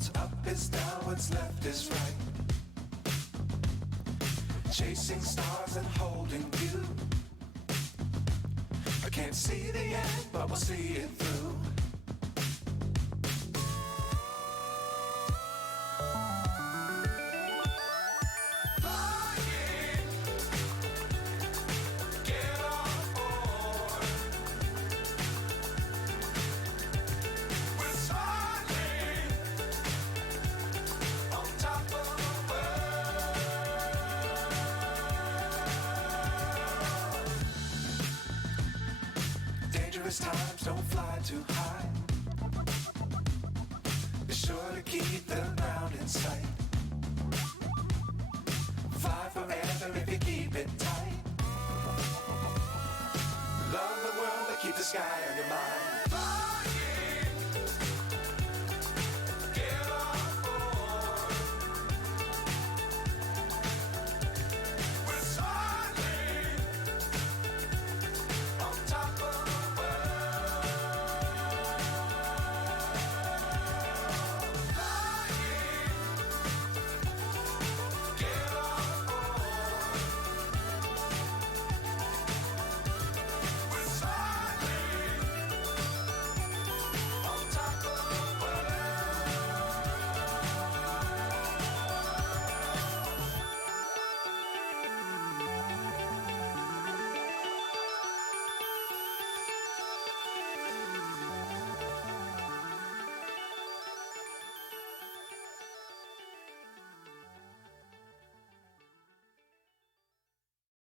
What's up is down, what's left is right. Chasing stars and holding you. I can't see the end, but we'll see it through. Times don't fly too high. Be sure to keep the ground in sight. Fly forever if you keep it tight. Love the world, but keep the sky on your mind.